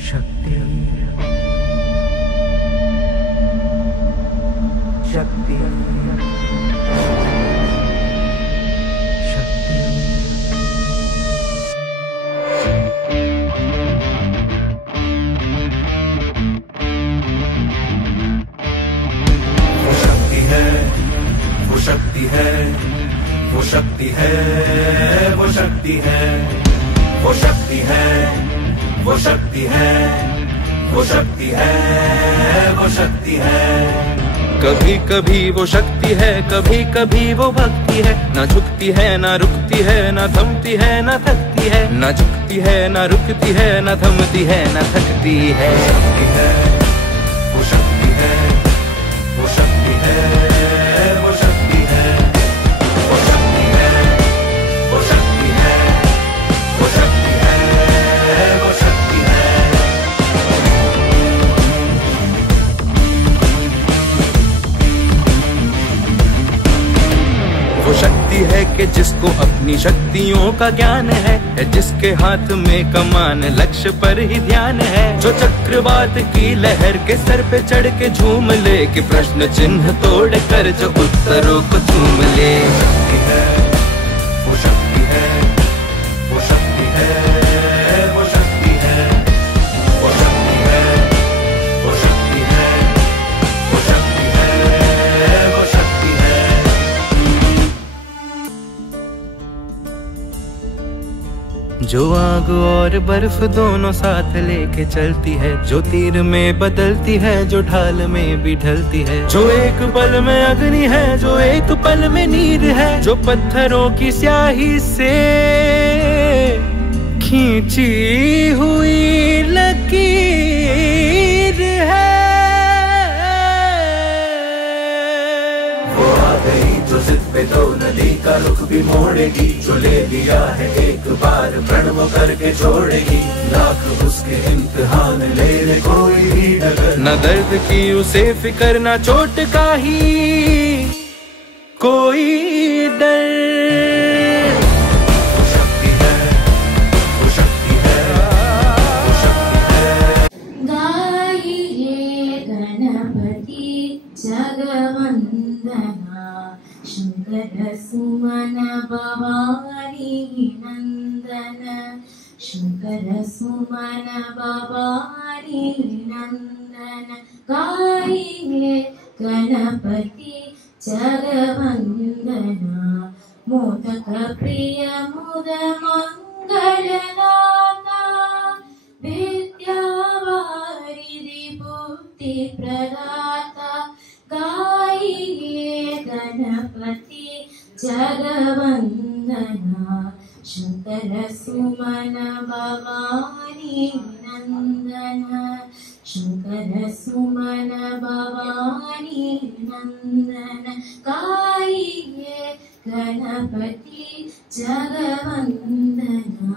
शक्ति शक्ति शक्ति वो शक्ति है, वो शक्ति है, वो शक्ति है, वो शक्ति है, वो शक्ति है, वो शक्ति है, वो शक्ति है, वो शक्ति है। कभी कभी वो शक्ति है, कभी कभी वो भक्ति है। ना झुकती है ना रुकती है, ना थमती है ना थकती है। ना झुकती है ना रुकती है, ना थमती है ना थकती है। वो शक्ति है, वो शक्ति है, वो शक्ति है, वो शक्ति है, वो शक्ति है, वो शक्ति है, वो शक्ति है, वो शक्ति है। वो शक्ति है कि जिसको अपनी शक्तियों का ज्ञान है, जिसके हाथ में कमान लक्ष्य पर ही ध्यान है। जो चक्रवात की लहर के सर पे चढ़ के झूम ले, कि प्रश्न चिन्ह तोड़ कर जो उत्तरों को चूम ले। शक्ति है, वो शक्ति है, वो शक्ति है, वो शक्ति है, वो शक्ति है, वो शक्ति है, वो शक्ति है, वो शक्ति है। जो आग और बर्फ दोनों साथ लेके चलती है, जो तीर में बदलती है, जो ढाल में भी ढलती है। जो एक पल में अग्नि है, जो एक पल में नीर है। जो पत्थरों की स्याही से खींची हुई लकीर है। वो आ गई जो जिद पे तो नदी का रुख भी मोड़ेगी। जो ले लिया है एक बार प्रण वो करके छोड़ेगी। लाख उसके इम्तिहान ले ले कोई भी डगर। न दर्द की उसे फिकर, न चोट का ही कोई डर। वो शक्ति है, वो शक्ति है, वो शक्ति है। गाइए गणपति जगवंदना, शंकर सुमन भवानी नंदन। शंकर सुमन भवानी नंदन। गाइए गणपति जगवंदना, मोदक प्रिय मुद मंगलदाता। विद्यावारिधि बुद्धि प्रदाता। गाइए गणपति जगवंदना, शंकर सुमन भवानी नंदन। शंकर सुमन भवानी नंदन। गाइए गणपति जगवंदना।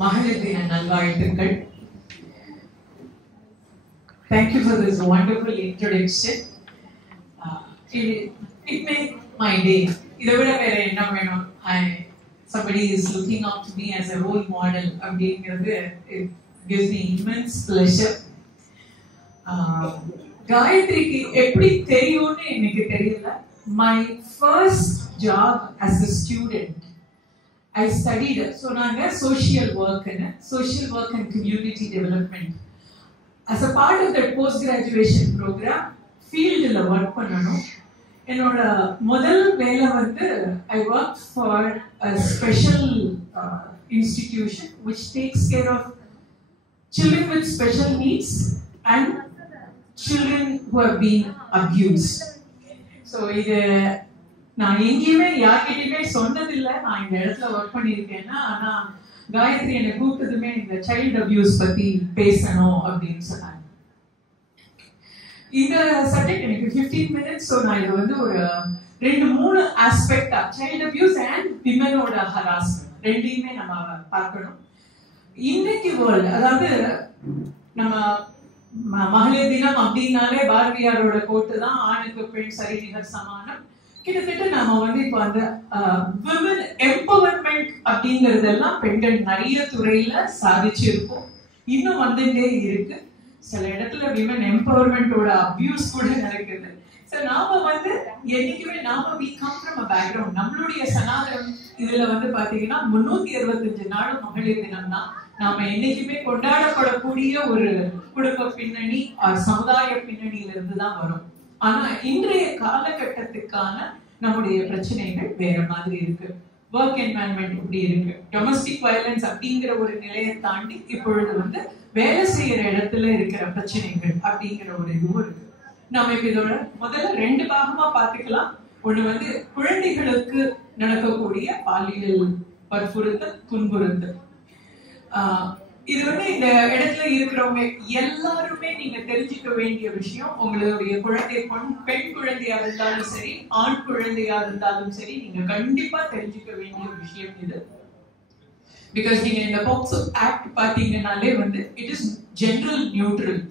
மகளிர் தின நல்வாழ்த்துக்கள். Thank you for this wonderful introduction. It made my day. இதை விட வேற என்ன வேணும்? Somebody is looking up to me as a role model. அப்படிங்கிறது it gives me immense pleasure. காயத்ரிக்கு எப்படி தெரியும்னு எனக்கு தெரியல. My first job as a student, I studied social work and community development. As a part of that post-graduation program, field la work பண்ணனும். என்னோட முதல் வேலை I worked for a special institution which takes care of children with special needs and children who have been abused. So இது நான் எங்கேயுமே யார்கிட்டயுமே சொன்னதில்லை. நான் இந்த இடத்துல ஒர்க் பண்ணியிருக்கேன்னா, ஆனா காயத்ரி என்னை கூப்பிட்டதுமே இந்த சைல்ட் அபியூஸ் பத்தி பேசணும் அப்படின்னு சொன்னாங்க. இந்த சப்ஜெக்ட் எனக்கு 15 minutes. ஸோ நான் இது ஒரு 2-3 ஆஸ்பெக்டா சைல்ட் அபியூஸ் அண்ட் விமனோட ஹராஸ்மெண்ட் ரெண்டையுமே நம்ம பார்க்கணும். இன்னைக்கு வேர்ல்டு, அதாவது நம்ம மகளிர் தினம் அப்படின்னாலே பாரதியாரோட கோட்டு தான், ஆணுக்கு பெண் சரிநிகர் சமானம். கிட்டத்தட்ட நம்ம இப்போ அந்த விமன் எம்பவர்மெண்ட் அப்படிங்கறதெல்லாம் பெண்கள் நிறைய துறையில சாதிச்சிருக்கோம், இன்னும் வந்துட்டே இருக்கு. சில இடத்துல விமன் எம்பவர்மெண்டோட அபியூஸ் கூட நடக்குது. நாம என்னைக்குமே we come from a background. நம்மளுடைய சனாதனம் இதுல பாத்தீங்கன்னா 365 நாளும் மகளிர் தினம் தான். நாம என்னைக்குமே கொண்டாடப்படக்கூடிய ஒரு குடும்ப பின்னணி சமுதாய பின்னணியில இருந்துதான் வரும். ஆனா இன்றைய காலகட்டத்துக்கான நம்முடைய பிரச்சனைகள் வேற மாதிரி இருக்கு. ஒர்க் என்வாயன்மெண்ட் இப்படி இருக்கு, டொமஸ்டிக் வயலன்ஸ் அப்படிங்கிற ஒரு நிலையை தாண்டி இப்பொழுது வேலை செய்யற இடத்துல இருக்கிற பிரச்சனைகள் அப்படிங்கிற ஒரு இதுவும் இருக்கு. நாம இப்ப இதோட முதல்ல 2 பாகமா பார்த்துக்கலாம். ஒண்ணு குழந்தைகளுக்கு நடக்கக்கூடிய பாலியல் வற்புறுத்தல், துன்புறுத்தல். இது இந்த இடத்துல இருக்கிறவங்க எல்லாருமே நீங்க தெரிஞ்சுக்க வேண்டிய விஷயம். உங்களுடைய குழந்தை பெண் குழந்தையா இருந்தாலும் சரி, ஆண் குழந்தையா இருந்தாலும் சரி, நீங்க கண்டிப்பா தெரிஞ்சுக்க வேண்டிய விஷயம் இது. பிகாஸ் நீங்க இந்த பாக்ஸோ ஆக்ட் பாத்தீங்கன்னாலே இட் இஸ் ஜெனரல் நியூட்ரல்.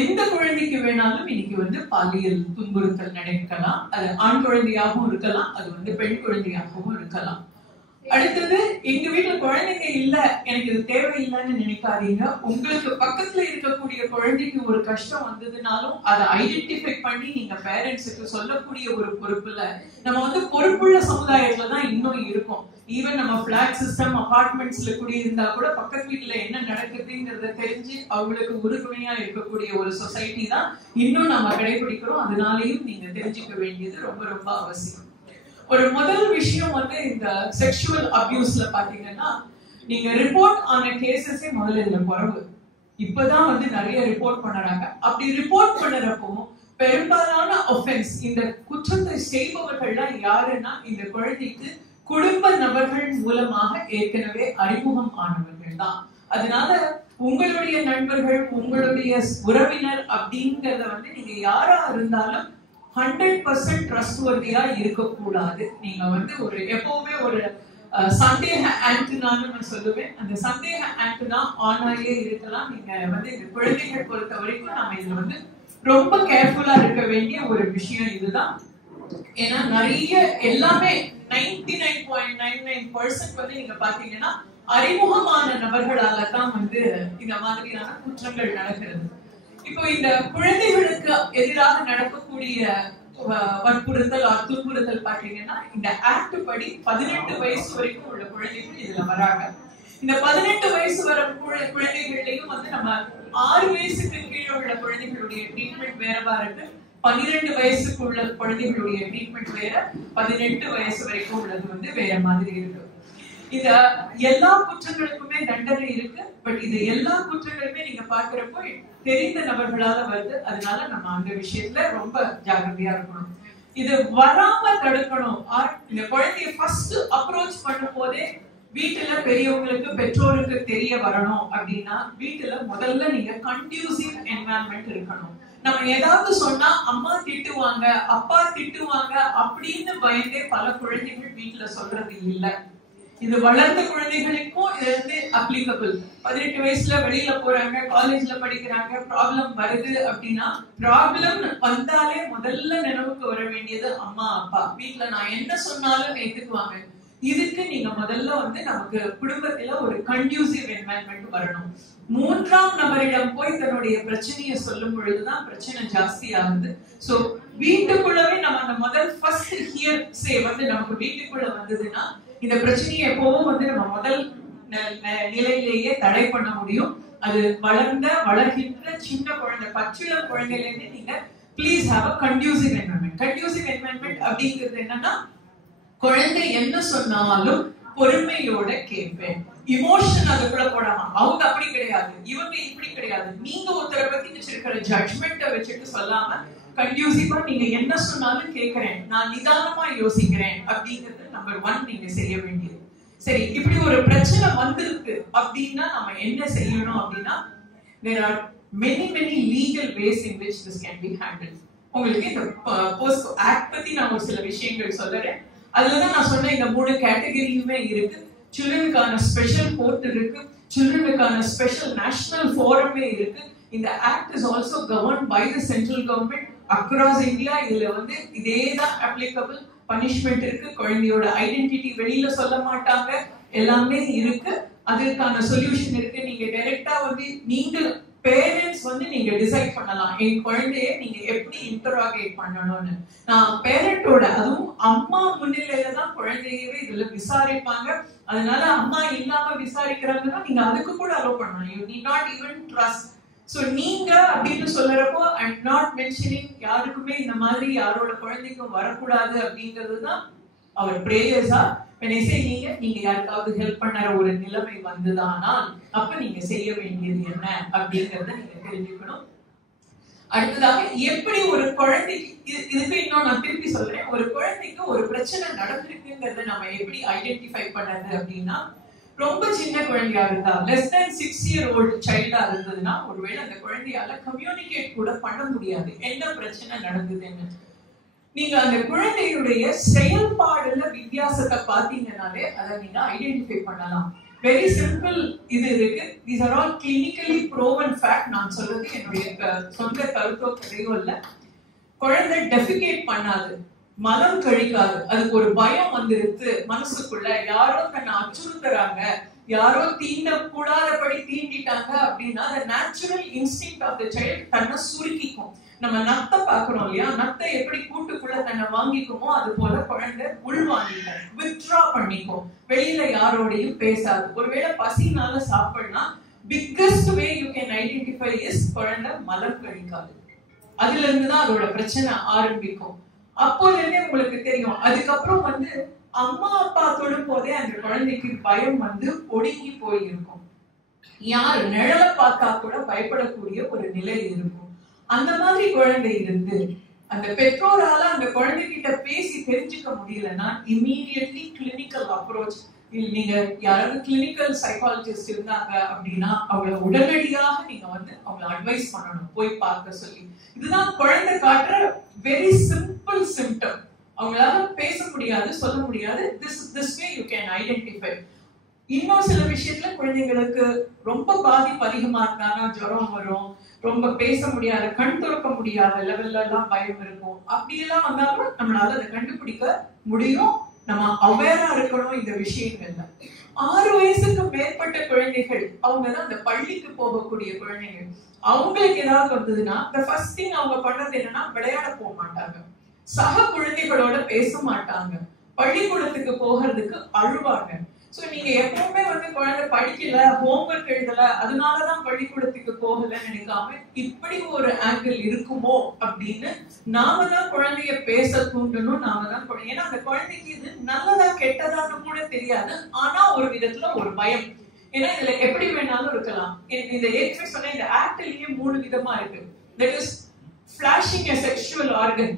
எந்த குழந்தைக்கு வேணாலும் இன்னைக்கு பாலியல் துன்புறுத்தல் நடக்கலாம். அது ஆண் குழந்தையாகவும் இருக்கலாம், அது பெண் குழந்தையாகவும் இருக்கலாம். அடுத்தது, எங்க வீட்டுல குழந்தைங்க இல்ல, எனக்கு இது தேவையில்லைன்னு நினைக்காதீங்க. உங்களுக்கு பக்கத்துல இருக்கக்கூடிய குழந்தைக்கு ஒரு கஷ்டம் வந்ததுனாலும் அதை ஐடென்டிஃபை பண்ணி நீங்க பேரண்ட்ஸுக்கு சொல்லக்கூடிய ஒரு பொறுப்புல நம்ம பொறுப்புள்ள சமுதாயத்துலதான் இன்னும் இருக்கும். ஈவன் நம்ம பிளாட் சிஸ்டம் அபார்ட்மெண்ட்ஸ்ல குடியிருந்தா கூட பக்கத்து வீட்டுல என்ன நடக்குதுங்கிறத தெரிஞ்சு அவங்களுக்கு உறுதுணையா இருக்கக்கூடிய ஒரு சொசைட்டி தான் இன்னும் நம்ம கடைபிடிக்கிறோம். அதனாலையும் நீங்க தெரிஞ்சுக்க வேண்டியது ரொம்ப ரொம்ப அவசியம். ஒரு முதல் விஷயம் இந்த செக்ஷுவல் அபியூஸ்ல பாத்தீங்கன்னா, நீங்க ரிப்போர்ட் ஆன கேசஸே முதல்ல இதுல குறைவு. இப்பதான் நிறைய ரிப்போர்ட் பண்றாங்க. அப்படி ரிப்போர்ட் பண்ணறப்போ பெரும்பாலான ஒஃபென்ஸ், இந்த குற்றத்தை செய்பவர்கள்லாம் யாருன்னா இந்த குழந்தைக்கு குடும்ப நபர்கள் மூலமாக ஏற்கனவே அறிமுகம் ஆனவர்கள் தான். அதனால உங்களுடைய நண்பர்கள், உங்களுடைய உறவினர் அப்படிங்கறத நீங்க யாரா இருந்தாலும் 100% ட்ரஸ்ட்வர்தியா இருக்கக்கூடாது. நீங்க ஒரு எப்பவுமே ஒரு சந்தேக ஆண்டனான்னு சொல்லுவேன். அந்த சந்தேக ஆண்டனா ஆனாலே இருக்கலாம். நீங்க இந்த குழந்தைகள் பொறுத்த வரைக்கும் நாம இதுல ரொம்ப கேர்ஃபுல்லா இருக்க வேண்டிய ஒரு விஷயம் இதுதான். ஏன்னா நிறைய எல்லாமே 99.99% நீங்க பாத்தீங்கன்னா அறிமுகமான நபர்களால தான் இந்த மாதிரியான குற்றங்கள் நடக்கிறது. இப்போ இந்த குழந்தைகளுக்கு எதிராக நடக்கக்கூடிய வற்புறுத்தல் துன்புறுத்தல் பாத்தீங்கன்னா, இந்த ஆக்ட் படி 18 வயசு வரைக்கும் உள்ள குழந்தைகள் இதுல வராங்க. இந்த 18 வயசு வர குழந்தைகள்லயும் நம்ம 6 வயசுக்கு கீழே உள்ள குழந்தைகளுடைய ட்ரீட்மெண்ட் வேறவா இருக்கு, 12 வயசுக்கு உள்ள குழந்தைகளுடைய ட்ரீட்மெண்ட் வேற, 18 வயசு வரைக்கும் உள்ளது வேற மாதிரி இருக்கு. இந்த எல்லா குற்றங்களுக்குமே தண்டனை இருக்கு. பட் இது எல்லா குற்றங்களுமே நீங்க பாக்குறப்போ தெரிந்த நபர்களால வருது. அதனால நம்ம அந்த விஷயத்துல ரொம்ப ஜாகிரதையா இருக்கணும். இது வராம தடுக்கணும். இந்த குழந்தைய ஃபர்ஸ்ட் அப்ரோச் பண்ணும் போதே வீட்டுல பெரியவங்களுக்கு, பெற்றோருக்கு தெரிய வரணும் அப்படின்னா, வீட்டுல முதல்ல நீங்க கண்டியூசிவ் என்வாயன்மெண்ட் இருக்கணும். நம்ம ஏதாவது சொன்னா அம்மா திட்டுவாங்க, அப்பா திட்டுவாங்க அப்படின்னு பயந்தே பல குழந்தைகள் வீட்டுல சொல்றது இல்லை. இது வளர்ந்த குழந்தைகளுக்கும் இது வந்து அப்ளிகபிள். 18 வயசுல வெளியில போறாங்க, காலேஜ்ல படிக்கிறாங்க, ப்ராப்ளம் வருது அப்படின்னா, ப்ராப்ளம் வந்தாலே முதல்ல நினைவுக்கு வர வேண்டியது அம்மா அப்பா. வீட்டுல நான் என்ன சொன்னாலும் ஏத்துக்குவாங்க. இதுக்கு நீங்க முதல்ல வந்து நமக்கு குடும்பத்துல ஒரு கண்டியூசிவ் என்வாயன்மெண்ட் வரணும். மூன்றாம் நபரிடம் போய் தன்னுடைய பிரச்சனையை சொல்லும் பொழுதுதான் பிரச்சனை ஜாஸ்தி ஆகுது. சோ வீட்டுக்குள்ளவே நம்ம அந்த முதல் ஃபர்ஸ்ட் ஹியர் சே வந்து நமக்கு வீட்டுக்குள்ள வந்ததுன்னா இந்த பிரச்சனையை எப்பவும் வந்து நம்ம முதல் நிலையிலேயே தடை பண்ண முடியும். அது வளர்கின்ற சின்ன குழந்தை, பச்சிளம் குழந்தையில இருந்து நீங்க please have a conducive environment. Conducive environment அப்படிங்கிறது என்னன்னா, குழந்தை என்ன சொன்னாலும் பொறுமையோட கேட்பேன். இமோஷன் அதுக்குள்ள போடாம, அவங்க அப்படி கிடையாது, இவங்க இப்படி கிடையாது, நீங்க ஒருத்தரை பத்தி வச்சிருக்கிற ஜட்ஜ்மெண்ட்டை வச்சுட்டு சொல்லாம கண்டியூசிவா நீங்க என்ன சொன்னாலும் கேட்கிறேன், நான் நிதானமா யோசிக்கிறேன் அப்படிங்கிறது நம்பர் 1 நீங்க செய்ய வேண்டியது. சரி, இப்படி ஒரு பிரச்சனை வந்திருக்கு அப்படின்னா நம்ம என்ன செய்யணும் அப்படின்னா, there are many legal ways in which this can be handled. உங்களுக்கு இந்த போஸ்கோ ஆக்ட் பத்தி நான் ஒரு சில விஷயங்கள் சொல்றேன். அதுலதான் நான் சொன்ன இந்த 3 கேட்டகரியுமே இருக்கு. சில்ட்ரனுக்கான ஸ்பெஷல் கோர்ட் இருக்கு, சில்ட்ரனுக்கான ஸ்பெஷல் நேஷனல் ஃபோரமே இருக்கு. இந்த act is also governed by the central government across India. இதுல வந்து இதேதான் அப்ளிகபிள். பனிஷ்மெண்ட் இருக்கு, குழந்தையோட ஐடென்டிட்டி வெளியில சொல்ல மாட்டாங்க, எல்லாமே இருக்கு. அதற்கான சொல்யூஷன் இருக்கு. நீங்க டைரக்டா வந்து நீங்க பேரண்ட்ஸ் வந்து நீங்க டிசைட் பண்ணலாம், என் குழந்தைய நீங்க எப்படி இன்டராகேட் பண்ணணும்னு. நான் பேரண்டோட, அதுவும் அம்மா முன்னிலையில தான் குழந்தையவே இதுல விசாரிப்பாங்க. அதனால அம்மா இல்லாம விசாரிக்கிறாங்கன்னா நீங்க அதுக்கு கூட அலோவ் பண்ணலாம். You need not even trust. So நீங்க அப்படின்னு சொல்றப்போ ஐ அம் நாட் மென்ஷனிங் யாருக்குமே இந்த மாதிரி யாரோட குழந்தைக்கும் வரக்கூடாது அப்படிங்கிறது தான் அவர் பிரேயர்ஸா. நீங்க யாருக்காவது ஹெல்ப் பண்ணற ஒரு நிலைமை வந்துதானால் அப்ப நீங்க செய்ய வேண்டியது என்ன அப்படிங்கறத நீங்க தெரிஞ்சுக்கணும். அடுத்ததாக, எப்படி ஒரு குழந்தைக்கு, இதுக்கு இன்னும் நான் திருப்பி சொல்றேன், ஒரு குழந்தைக்கு ஒரு பிரச்சனை நடந்திருக்குங்கிறத நம்ம எப்படி ஐடென்டிஃபை பண்ணது அப்படின்னா, ரொம்ப சின்ன குழந்தையா இருந்தா, less than 6 year old சைல்டா இருந்ததுன்னா, ஒருவேளை அந்த குழந்தையால கம்யூனிகேட் கூட பண்ண முடியாது என்ன பிரச்சனை நடந்ததுன்னு. நீங்க அந்த குழந்தையுடைய செயல்பாடுல வித்தியாசத்தை பாத்தீங்கன்னாலே அதை நீங்க ஐடென்டிஃபை பண்ணலாம். வெரி சிம்பிள் இது இருக்கு. These are all clinically ப்ரோவன் fact. நான் சொல்றது என்னுடைய சொந்த கருத்தோ கதையோ இல்ல. குழந்தை டெஃபிகேட் பண்ணாது, மலம் கழிக்காது, அதுக்கு ஒரு பயம் வந்துருது மனசுக்குள்ள, யாரோ தன்னை அச்சுறுத்துறாங்க, யாரோ தீண்ட கூடாதபடி தீண்டிட்டாங்க அப்படின்னா the natural instinct of the child தன்னை சுருக்கிக்கும். நம்ம நத்தை பாக்குறோம் இல்லையா, நத்தை எப்படி கூட்டுக்குள்ள தன்னை வாங்கிக்குமோ அது போல குழந்தை உள் வாங்கிக்கும், வித்ட்ரா பண்ணிக்கும், வெளியில யாரோடையும் பேசாது. ஒருவேளை பசினால சாப்பிடலாம், biggest way you can identify is குழந்தை மலம் கழிக்காது. அதுல இருந்துதான் அதோட பிரச்சனை ஆரம்பிக்கும். அப்போல இருந்தே உங்களுக்கு தெரியும். அதுக்கப்புறம் வந்து அம்மா அப்பா தொடும் போதே அந்த குழந்தைக்கு பயம் வந்து ஒடுங்கி போயிருக்கும். யார் நிழலை பார்த்தா கூட பயப்படக்கூடிய ஒரு நிலை இருக்கும். அந்த மாதிரி குழந்தை இருந்து அந்த பெற்றோரால அந்த குழந்தைகிட்ட பேசி தெரிஞ்சுக்க முடியலன்னா இம்மீடியட்லி கிளினிக்கல் அப்ரோச். நீங்க யாராவது கிளினிக்கல் சைக்காலஜிஸ்ட் இருந்தாங்க அப்படின்னா அவங்கள உடனடியாக நீங்க வந்து அவங்களை அட்வைஸ் பண்ணணும், போய் பார்க்க சொல்லி. இதுதான் குழந்தை காட்டுற வெரி சிம்பிள் சிம்டம். அவங்களால பேச முடியாது, சொல்ல முடியாது. this way you can identify. இன்னும் சில விஷயத்துல குழந்தைங்களுக்கு ரொம்ப பாதிப்பு அதிகமா இருந்தாங்கன்னா ஜுரம் வரும், ரொம்ப பேச முடியாத, கண் திறக்க முடியாத லெவல்ல எல்லாம் பயம் இருக்கும். அப்படியெல்லாம் வந்தாலும் நம்மளால அதை கண்டுபிடிக்க முடியும். நம்ம அவேரா இருக்கணும் இந்த விஷயங்கள்ல. 6 வயசுக்கு மேற்பட்ட குழந்தைகள், அவங்கதான் அந்த பள்ளிக்கு போகக்கூடிய குழந்தைகள். அவங்களுக்கு ஏதாவது வந்ததுன்னா the first thing அவங்க பண்றது என்னன்னா விளையாட போக மாட்டாங்க, சக குழந்தைகளோட பேச மாட்டாங்க, பள்ளிக்கூடத்துக்கு போகிறதுக்கு அழுவாங்க. சோ நீங்க எப்பவுமே வந்து குழந்தை படிக்கல, ஹோம்வொர்க் எழுதல, அதனாலதான் பள்ளிக்கூடத்துக்கு போகல நினைக்காம இப்படி ஒரு ஆங்கிள் இருக்குமோ அப்படின்னு நாம தான் குழந்தைய பேச தூண்டணும். நாம தான், ஏன்னா அந்த குழந்தைக்கு இது நல்லதா கெட்டதான்னு கூட தெரியாது. ஆனா ஒரு விதத்துல ஒரு பயம். ஏன்னா இதுல எப்படி வேணாலும் இருக்கலாம். இந்த ஏற்கனவே சொன்ன இந்த ஆக்ட்லயே 3 விதமா இருக்கு. That is flashing a sexual organ.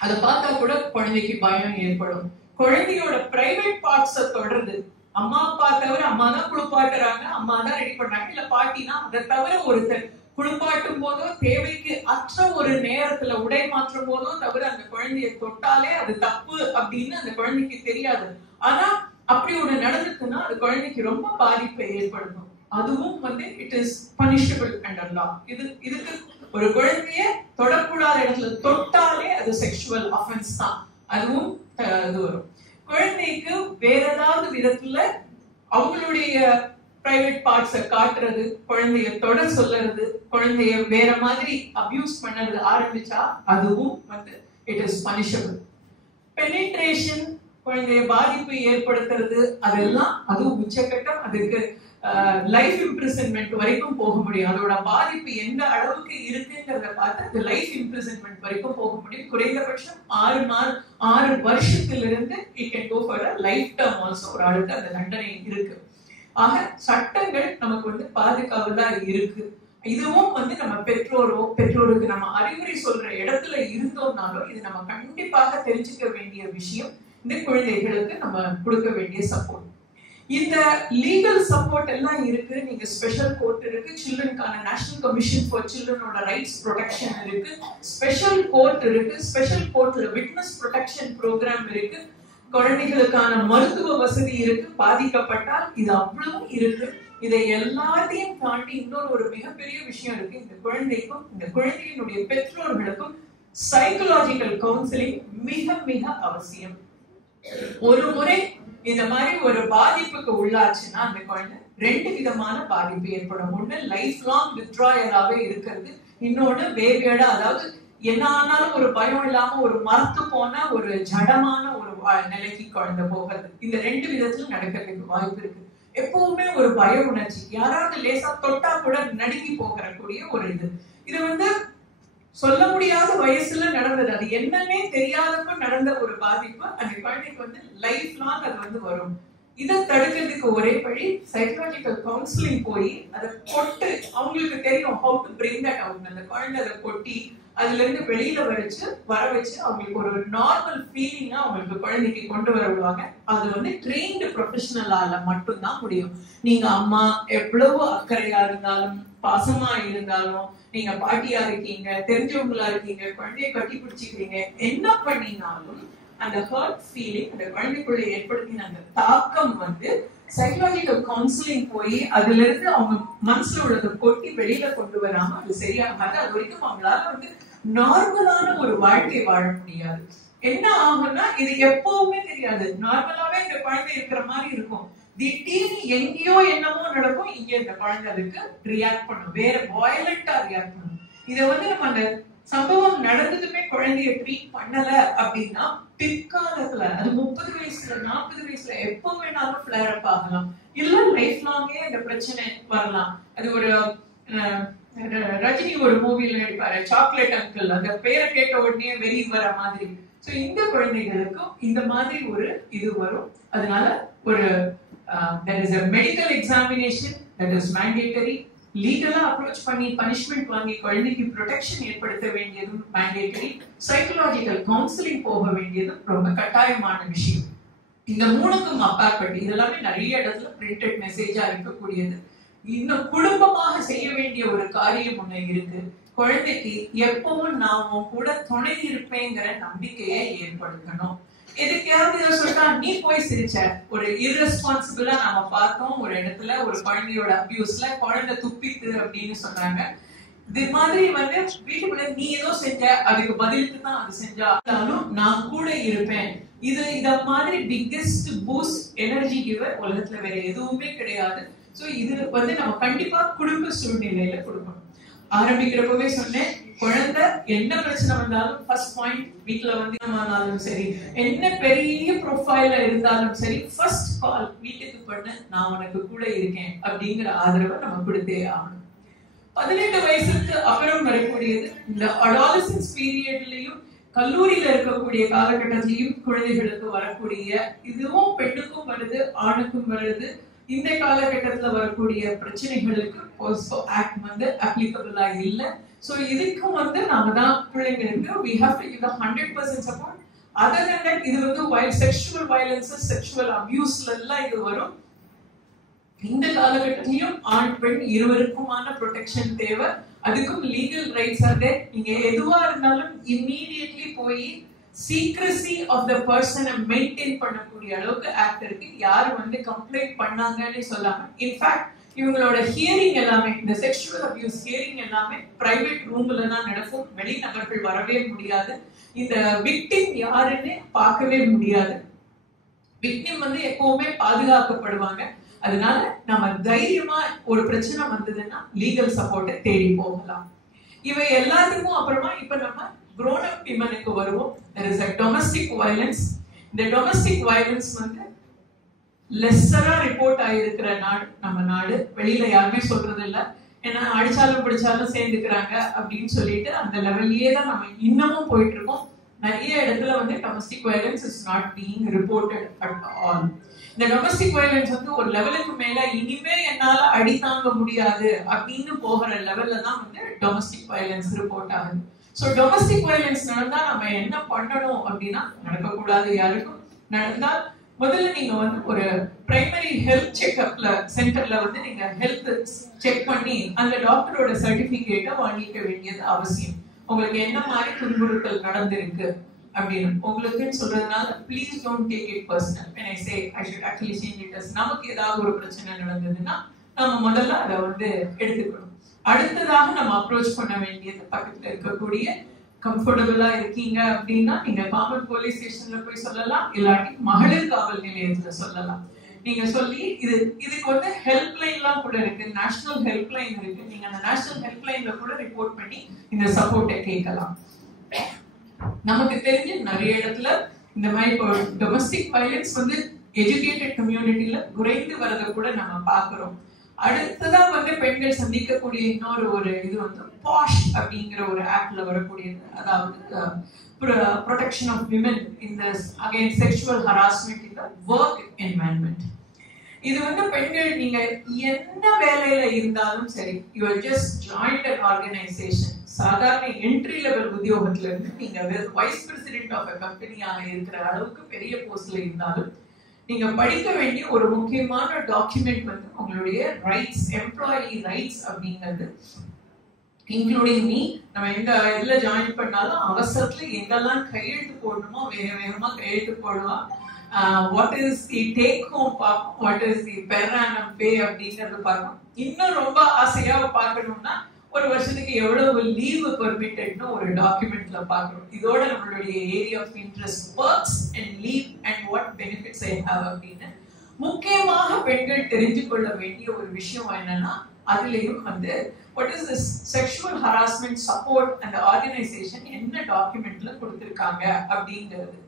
அதை பார்த்தா கூட குழந்தைக்கு பயம் ஏற்படும். குழந்தையோட பிரைவேட் பார்ட்ஸ தொடர்ந்து அம்மா அப்பா தவிர, அம்மா தான் குளிப்பாட்டுறாங்க, அம்மா தான் ரெடி பண்றாங்க, இல்ல பாட்டினா அதை தவிர ஒருத்தர் குளிப்பாட்டும் போதோ தேவைக்கு அற்ற ஒரு நேரத்துல உடை மாற்றும் போதோ தவிர அந்த குழந்தைய தொட்டாலே அது தப்பு அப்படின்னு அந்த குழந்தைக்கு தெரியாது. ஆனா அப்படி ஒண்ணு நடந்துச்சுன்னா அது குழந்தைக்கு ரொம்ப பாதிப்பை ஏற்படுத்தும். அதுவும் வந்து இட் இஸ் பனிஷபிள் அண்டர் லா. இதுக்கு ஒரு குழந்தைய தொடக்கூடாத இடத்துல தொட்டாலே அது செக்ஷுவல் அஃபென்ஸ் தான். அதுவும் இது வரும். குழந்தைக்கு வேற ஏதாவது விதத்துல அவங்களுடைய பிரைவேட் பார்ட்ஸை காட்டுறது, குழந்தைய தொட சொல்லுறது, குழந்தைய வேற மாதிரி அபியூஸ் பண்ணது ஆரம்பிச்சா அதுவும் வந்து இட் இஸ் பனிஷபிள். பெனிட்ரேஷன், குழந்தைய பாதிப்பு ஏற்படுத்துறது, அதெல்லாம் அதுவும் உச்சக்கட்டம். அதுக்கு லைஃப் இம்ப்ரிசன்மெண்ட் வரைக்கும் போக முடியும். அதோட பாதிப்பு எந்த அளவுக்கு இருக்குங்கிறத பார்த்து அது லைஃப் இம்ப்ரிசன்மெண்ட் வரைக்கும் போக முடியும். குறைந்தபட்சம் 6 வருஷத்திலிருந்து it can go for life term also. ஒரு ஆளுக்கு அந்த தண்டனை இருக்கு. ஆக சட்டங்கள் நமக்கு வந்து பாதுகாவலா இருக்கு. இதுவும் வந்து நம்ம பெற்றோருக்கு நம்ம அறிவுரை சொல்ற இடத்துல இருந்தோம்னாலும் இது நம்ம கண்டிப்பாக தெரிஞ்சுக்க வேண்டிய விஷயம். இந்த குழந்தைகளுக்கு நம்ம கொடுக்க வேண்டிய சப்போர்ட். இந்த லீகல் சப்போர்ட் எல்லாம் இருக்கு. நீங்க ஸ்பெஷல் கோர்ட் இருக்கு, சில்ட்ரனுக்கான நேஷனல் கமிஷன் ஃபார் சில்ட்ரனோட ரைட்ஸ் ப்ரொடெக்ஷன் இருக்கு, ஸ்பெஷல் கோர்ட் இருக்கு, ஸ்பெஷல் கோர்ட்ல விட்னஸ் ப்ரொடெக்ஷன் ப்ரோக்ராம் இருக்கு, குழந்தைகளுக்கான மருத்துவ வசதி இருக்கு பாதிக்கப்பட்டால். இது அவ்வளவும் இருக்கு. இதை எல்லாத்தையும் தாண்டி இன்னொரு மிகப்பெரிய விஷயம் இருக்கு. இந்த குழந்தைக்கும் இந்த குழந்தையினுடைய பெற்றோர்களுக்கும் சைக்கலாஜிக்கல் கவுன்சிலிங் மிக மிக அவசியம். ஒரு முறை இந்த மாதிரி ஒரு பாதிப்புக்கு உள்ளாச்சுன்னா அந்த குழந்தை 2 விதமான பாதிப்பு ஏற்படும். ஒண்ணு லைஃப் லாங் வித்ட்ராயலாவே இருக்கிறது, இன்னொன்னு வேவியடா, அதாவது என்ன ஆனாலும் ஒரு பயம் இல்லாம ஒரு மரத்து போன ஒரு ஜடமான ஒரு நிலைக்கு குழந்தை போகிறது. இந்த 2 விதத்துல நடக்கிறதுக்கு வாய்ப்பு இருக்கு. எப்பவுமே ஒரு பய உணர்ச்சி, யாராவது லேசா தொட்டா கூட நடுங்கி போகக்கூடிய ஒரு இது வந்து சொல்ல முடியாத வயசுல நடந்தது. அது என்னன்னே தெரியாதப்ப நடந்த ஒரு பாதிப்பு அந்த குழந்தைக்கு வந்து லைஃப் லாங் அது வந்து வரும். இதை தடுக்கிறதுக்கு ஒரே வழி சைக்கலாஜிக்கல் கவுன்சிலிங் போய் அதை கொட்டு, அவங்களுக்கு தெரியும் how to bring that out. அந்த குழந்தை அதை கொட்டி அதுல இருந்து வெளியில வர வச்சு அவங்களுக்கு ஒரு நார்மல் ஃபீலிங்கா அவங்களுக்கு குழந்தைக்கு கொண்டு வருவாங்க. அது வந்து ட்ரெயின்டு ப்ரொஃபஷனலால மட்டும்தான் முடியும். நீங்க அம்மா எவ்வளவு அக்கறையா இருந்தாலும் பாசமா இருந்தாலும், நீங்க பாட்டியா இருக்கீங்க, தெரிஞ்சவங்களா இருக்கீங்க, குழந்தைய கட்டி பிடிச்சிக்கிறீங்க, என்ன பண்ணினாலும் அந்த ஹர்ட் ஃபீலிங் அந்த குழந்தைக்குள்ள ஏற்படுத்தின அந்த தாக்கம் வந்து சைக்கலாஜிக்கல் கவுன்சிலிங் போய் அதுல இருந்து அவங்க மனசுல உள்ளதை கொட்டி வெளியில கொண்டு வராம அது சரியாகாது. அது வரைக்கும் அவங்களால வந்து நார்மலான ஒரு வாழ்க்கையை வாழ முடியாது. என்ன ஆகும்னா இது எப்பவுமே தெரியாது, நார்மலாவே இந்த குழந்தை இருக்கிற மாதிரி இருக்கும். திடீர்னு எங்கேயோ என்னமோ நடக்கும், இங்க இந்த குழந்தை அதுக்கு ரியாக்ட் பண்ணும், வேற வயலண்டா ரியாக்ட் பண்ணும். இதை வந்து நம்ம அந்த சம்பவம் நடந்ததுமே குழந்தைய ட்ரீட் பண்ணல அப்படின்னா பிற்காலத்துல அது 30 வயசுல 40 வயசுல எப்ப வேணாலும் ஃபிளேர் அப் ஆகலாம், இல்ல லைஃப் லாங்கே அந்த பிரச்சனை வரலாம். அது ஒரு ரஜினி ஒரு மூவில நடிப்பாரு, சாக்லேட் அங்கிள், அந்த பேரை கேட்ட உடனே வெறி வர மாதிரி. சோ இந்த குழந்தைகளுக்கும் இந்த மாதிரி ஒரு இது வரும். அதனால ஒரு there is a medical examination that is mandatory. லீகலா அப்ரோச் பண்ணி பனிஷ்மெண்ட் வாங்கி குழந்தைக்கு ப்ரொடெக்ஷன் ஏற்படுத்த வேண்டியதும் மேண்டேட்டரி. சைக்கலாஜிக்கல் கவுன்சிலிங் போக வேண்டியதும் ரொம்ப கட்டாயமான விஷயம். இந்த 3க்கும் அப்பாற்பட்டு இதெல்லாமே நிறைய இடத்துல பிரிண்டட் மெசேஜா இருக்கக்கூடியது. இன்னும் குடும்பமாக செய்ய வேண்டிய ஒரு காரியம் ஒண்ணு இருக்கு. குழந்தைக்கு எப்பவும் நாம கூட துணை இருப்பேங்கிற நம்பிக்கையை ஏற்படுத்தணும். எதுக்காவது இதை சொல்லிட்டா நீ போய் சிரிச்ச, ஒரு இர்ரெஸ்பான்சிபிளா நாம பார்த்தோம் ஒரு இடத்துல ஒரு குழந்தையோட அபியூஸ்ல குழந்தை துப்பித்து அப்படின்னு சொன்னாங்க. இது மாதிரி வந்து வீட்டுக்குள்ள நீ ஏதோ செஞ்ச அதுக்கு பதிலுக்கு தான் அது செஞ்சாலும் நான் கூட இருப்பேன். இத மாதிரி பிக்கெஸ்ட் பூஸ்ட் எனர்ஜி கிவர் உலகத்துல வேற எதுவுமே கிடையாது. சோ இது வந்து நம்ம கண்டிப்பா குடும்ப சூழ்நிலையில கொடுக்கணும். ஆரம்பிக்கிறப்பவே சொன்னேன், குழந்தை என்ன பிரச்சனை வந்தாலும் ஃபர்ஸ்ட் பாயிண்ட் வீட்டுல வந்து இருந்தாலும் சரி, என்ன பெரிய ப்ரொஃபைல இருந்தாலும் சரி, ஃபர்ஸ்ட் கால் வீட்டுக்கு பண்ண நான் உனக்கு கூட இருக்கேன் அப்படிங்கிற ஆதரவை நம்ம கொடுத்தே ஆகணும். 18 வயசுக்கு அப்புறம் வரக்கூடியது இந்த அடாலசன்ஸ் பீரியட்லயும் கல்லூரியில இருக்கக்கூடிய காலகட்டத்திலையும் குழந்தைகளுக்கு வரக்கூடிய, இதுவும் பெண்ணுக்கும் வருது ஆணுக்கும் வருது. இந்த காலகட்டத்துல வரக்கூடிய பிரச்சனைகளுக்கு போஸ்கோ ஆக்ட் வந்து அப்ளிகபிளா இல்ல. சோ இதுக்கும் வந்து நாம தான் பிள்ளைங்களுக்கு we have to give 100% support. other than that இது வந்து sexual violence, sexual abuseல எல்லாம் இது வரும். இந்த காலகட்டத்திலும் ஆண் பெண் இருவருக்குமான ப்ரொடெக்ஷன் தேவை. அதுக்கும் லீகல் ரைட்ஸ் ஆர் தேர். நீங்க எதுவா இருந்தாலும் இம்மீடியட்லி போய் சீக்ரசி ஆஃப் த பர்சனை மெயின்டைன் பண்ணக்கூடிய அளவுக்கு ஆக்ட் இருக்கு. யாரு வந்து கம்ப்ளைண்ட் பண்ணாங்கன்னு சொல்லாம, இன்ஃபேக்ட் இவங்களோட ஹியரிங் எல்லாமே, இந்த செக்ஷுவல் அபியூஸ் ஹியரிங் எல்லாமே பிரைவேட் ரூம்ல தான் நடக்கும். வெளிநபர்கள் வரவே முடியாது. இந்த விக்டிம் யாருன்னு பார்க்கவே முடியாது. விக்டிம் வந்து எப்பவுமே பாதுகாக்கப்படுவாங்க. அதனால நம்ம தைரியமா ஒரு பிரச்சனை வந்ததுன்னா லீகல் சப்போர்ட்டை தேடி போகலாம். இவை எல்லாத்துக்கும் அப்புறமா இப்ப நம்ம grown up womenக்கு வருவோம். there is a domestic violence. இந்த domestic violence வந்து லெஸ்ஸரா ரிப்போர்ட் ஆயிருக்கிற நாடு நம்ம நாடு. வெளியில யாருமே சொல்றது இல்ல, ஏன்னா அடிச்சாலும் பிடிச்சாலும் சேர்ந்துக்கிறாங்க அப்படின்னு சொல்லிட்டு அந்த லெவல்லயே தான் நம்ம இன்னமும் போயிட்டு இருக்கோம். நிறைய இடத்துல வந்து domestic violence is not being reported at all. இந்த domestic violence வந்து ஒரு லெவலுக்கு மேல இனிமே என்னால அடி தாங்க முடியாது அப்படின்னு போகிற லெவல்ல தான் வந்து domestic violence ரிப்போர்ட் ஆகுது. சோ domestic violence நடந்தா நம்ம என்ன பண்ணணும் அப்படின்னா, நடக்கக்கூடாது. யாருக்கும் நடந்தால் முதல்ல நீங்க வந்து ஒரு பிரைமரி ஹெல்த் செக்அப்ல சென்டர்ல வந்து நீங்க ஹெல்த் செக் பண்ணி அந்த டாக்டரோட சர்டிபிகேட்டை வாங்கிக்க வேண்டியது அவசியம். உங்களுக்கு என்ன மாதிரி துன்புறுத்தல் நடந்திருக்கு அப்படின்னு உங்களுக்குன்னு சொல்றதுனால please don't take it personal. when I say I should actually change it as நமக்கு ஏதாவது ஒரு பிரச்சனை நடந்ததுன்னா நம்ம முதல்ல அதை வந்து எடுத்துக்கணும். அடுத்ததாக நம்ம அப்ரோச் பண்ண வேண்டியது பக்கத்துல இருக்கக்கூடிய கம்ஃபர்டபுளா இருக்கீங்க அப்படின்னா நீங்க காமன் போலீஸ் ஸ்டேஷன்ல போய் சொல்லலாம், இல்லாட்டி மகளிர் காவல் நிலையத்துல சொல்லலாம். நீங்க சொல்லி இதுக்கு வந்து ஹெல்ப் லைன் எல்லாம் கூட இருக்கு, நேஷனல் ஹெல்ப் லைன் இருக்கு. நீங்க அந்த நேஷனல் ஹெல்ப் லைன்ல கூட ரிப்போர்ட் பண்ணி இந்த சப்போர்ட்டை கேட்கலாம். நமக்கு தெரிஞ்ச நிறைய இடத்துல இந்த மாதிரி டொமஸ்டிக் வயலன்ஸ் வந்து எஜுகேட்டட் கம்யூனிட்டியில குறைந்து வரதை கூட நம்ம பாக்குறோம். அடுத்ததா வந்து பெண்கள் சந்திக்கக்கூடிய இன்னொரு இது வந்து பாஷ் அப்படிங்கிற ஒரு ஆக்ட்ல வரக்கூடியது. அதாவது protection of women in against sexual harassment in the work environment. இது வந்து பெண்கள் நீங்க என்ன வேலையில இருந்தாலும் சரி, you are just joined an organization, சாதாரண என்ட்ரி லெவல் உத்தியோகத்துல இருந்து நீங்க வைஸ் பிரசிடென்ட் ஆஃப் அ கம்பெனியாக இருக்கிற அளவுக்கு பெரிய போஸ்ட்ல இருந்தாலும் நீங்க படிக்க வேண்டிய ஒரு முக்கியமான டாக்குமெண்ட் வந்து உங்களுடைய ரைட்ஸ், எம்ப்ளாயி ரைட்ஸ் அப்படிங்கிறது. இன்க்ளூடிங் மீ, நம்ம எந்த இதுல ஜாயின் பண்ணாலும் அவசரத்துல எங்கெல்லாம் கையெழுத்து போடணுமோ வேகமா கையெழுத்து போடுவோம். What is the take home பார்ப்போம், what is the per annum pay அப்படிங்கறது பார்ப்போம். இன்னும் ரொம்ப ஆசையா பார்க்கணும்னா ஒரு வருஷத்துக்கு எவ்வளவு லீவ் பெர்மிட்டட்னு ஒரு டாக்குமெண்ட்ல பார்க்கணும். இதோட நம்மளுடைய area of interest, works and leave and what benefits I have அப்படின்னு முக்கியமாக பெண்கள் தெரிஞ்சு கொள்ள வேண்டிய ஒரு விஷயம் என்னன்னா, அதுலயும் வந்து what is this sexual harassment support அந்த ஆர்கனைசேஷன் என்ன டாக்குமெண்ட்ல கொடுத்திருக்காங்க அப்படிங்கிறது.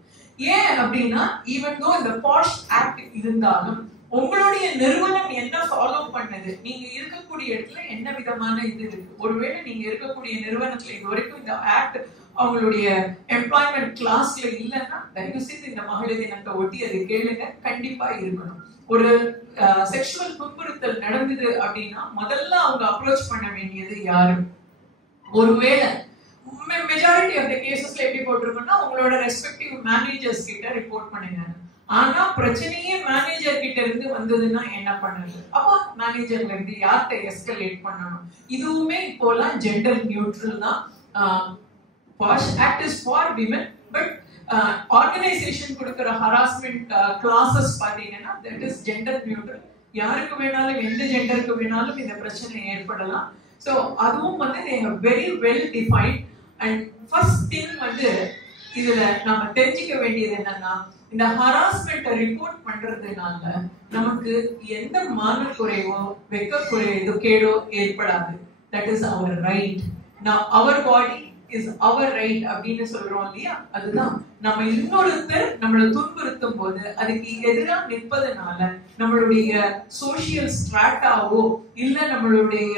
ஏன் அப்படின்னா, ஈவன் தோ இந்த பாஷ் ஆக்ட் இருந்தாலும் உங்களுடைய நிறுவனம் என்ன ஃபாலோ பண்ணது, நீங்க இருக்கக்கூடிய இடத்துல என்ன விதமான இது இருக்கு. ஒருவேளை நீங்க இருக்கக்கூடிய நிறுவனத்துல இது வரைக்கும் இந்த ஆக்ட் அவங்களுடைய எம்ப்ளாய்மெண்ட் கிளாஸ்ல இல்லைன்னா தயவு செய்து இந்த மகளிர் தினத்தை ஒட்டி அதை கேளுங்க, கண்டிப்பா இருக்கணும். ஒரு செக்ஷுவல் துன்புறுத்தல் நடந்தது அப்படின்னா முதல்ல அவங்க அப்ரோச் பண்ண வேண்டியது யாரு? ஒருவேளை மெஜாரிட்டி ஆஃப் த கேசஸ்ல எப்படி போட்டிருக்கோம்னா உங்களோட ரெஸ்பெக்டிவ் மேனேஜர்ஸ் கிட்ட ரிப்போர்ட் பண்ணுங்க. ஆனா பிரச்சனையே மேனேஜர் கிட்ட இருந்து வந்ததுன்னா என்ன பண்ணுது? அப்போ மேனேஜர்ல இருந்து யார்கிட்ட எஸ்கலேட் பண்ணணும்? இதுவுமே இப்போலாம் ஜெண்டர் நியூட்ரல் தான். POSH act is for women, but organization கொடுக்கிற ஹராஸ்மெண்ட் கிளாஸஸ் பாத்தீங்கன்னா தட் இஸ் ஜெண்டர் நியூட்ரல். யாருக்கு வேணாலும் எந்த ஜெண்டருக்கு வேணாலும் இந்த பிரச்சனை ஏற்படலாம். ஸோ அதுவும் வந்து they have very well defined. and first thing வந்து இதுல நாம தெரிஞ்சுக்க வேண்டியது என்னன்னா, இந்த ஹராஸ்மெண்ட்டை ரிப்போர்ட் பண்றதுனால நமக்கு எந்த மான குறைவோ வெக்க குறைவோ கேடோ ஏற்படாது. That is our right. நான் our body is our right அப்படின்னு சொல்றோம் இல்லையா, அதுதான். நம்ம இன்னொருத்தர் நம்மளை துன்புறுத்தும் போது அதுக்கு எதிராக நிற்பதனால நம்மளுடைய சோசியல் ஸ்ட்ராட்டாவோ இல்ல நம்மளுடைய